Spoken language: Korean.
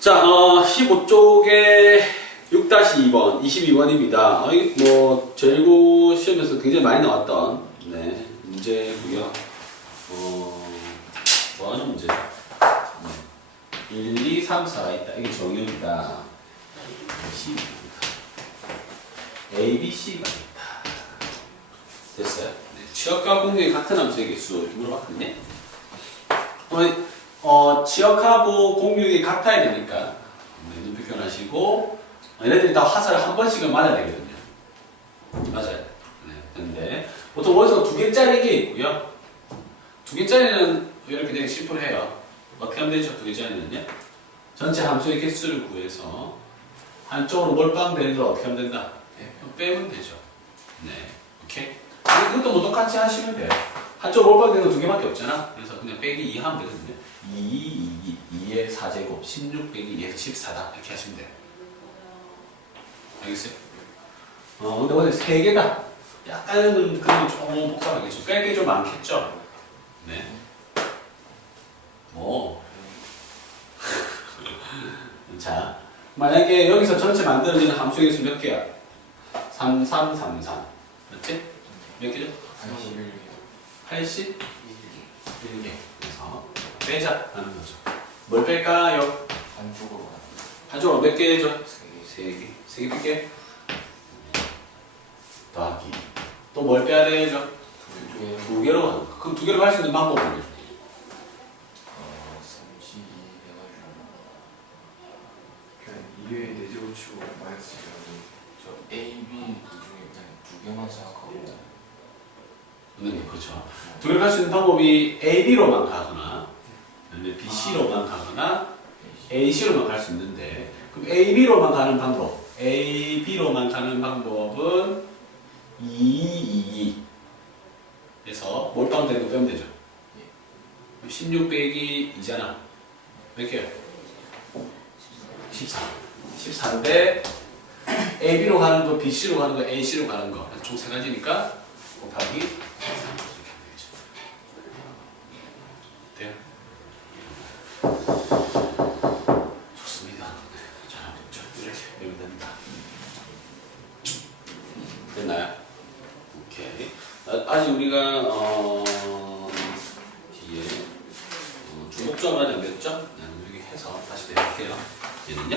자, 어, 15쪽에 6-2번, 22번입니다. 어, 이 뭐, 절고 시험에서 굉장히 많이 나왔던, 네, 문제고요 어, 좋아하는 문제. 네. 1, 2, 3, 4가 있다. 이게 정의입니다. C입니다. A, B, C가 있다. 됐어요? 네. 취업과 공유의 같은 함수의 개수 이렇게 물어봤거든요. 어, 어, 지역하고 공유이 같아야 되니까 네, 눈빛 교환하시고 얘네들이 다 화살을 한 번씩은 맞아야 되거든요. 맞아요. 네, 근데 보통 원소가 두 개짜리 게 있고요. 두 개짜리는 이렇게 되게 심플해요. 어떻게 하면 되죠? 두 개짜리는요. 전체 함수의 개수를 구해서 한쪽으로 몰빵되는 걸 어떻게 하면 된다? 네, 빼면 되죠. 네, 오케이. 이것도 뭐 똑같이 하시면 돼요. 한쪽으로 몰빵 되는 거 두 개밖에 없잖아. 그래서 그냥 빼기 2 하면 되거든요. 2, 2, 2, 2의 4제곱, 16 빼기 2에서 14다. 이렇게 하시면 돼요. 알겠어요? 어, 근데 오늘 세 개다. 약간은 그림이 조금 복잡하겠죠. 뺄 게 좀 많겠죠? 네. 뭐. 자, 만약에 여기서 전체 만들어지는 함수의 수몇 개야? 3, 3, 3, 3. 맞지? 몇 개죠? 81개 81개. 그래서 빼자 하는 거죠. 뭘 뺄까요? 안쪽으로 한쪽으로 몇 개죠? 가는 세 개. 세개 뺄게. 더하기. 또 뭘 빼야 되죠? 두 개. 개로 가는 거. 그럼 두 개로 할 수 있는 방법은 어, 32 해가지고 그냥 2회 내제곱 치고 마이너스 이라고 저 A, B 그 중에 그냥 두 개만 생각하고 네, 그렇죠. 두 개로 할수 있는 방법이 A, B로만 가거나, 아니면 B, C로만 가거나, A, C로만 갈 수 있는데, 그럼 A, B로만 가는 방법, A, B로만 가는 방법은 2, 2, 2. 그래서 몰빵되는 거 빼면 되죠. 16 빼기 2잖아. 몇 개요? 14. 14인데, A, B로 가는 거, B, C로 가는 거, A, C로 가는 거. 총 세 가지니까 곱하기 13. 이렇게 하면 되죠. 돼요? 좋습니다. 네, 잘하겠죠. 이렇게 되면 된다. 됐나요? 오케이. 아, 아직 우리가 어, 뒤에 어, 중복점만 남겼죠? 네, 여기 해서 다시 내릴게요. 얘는요?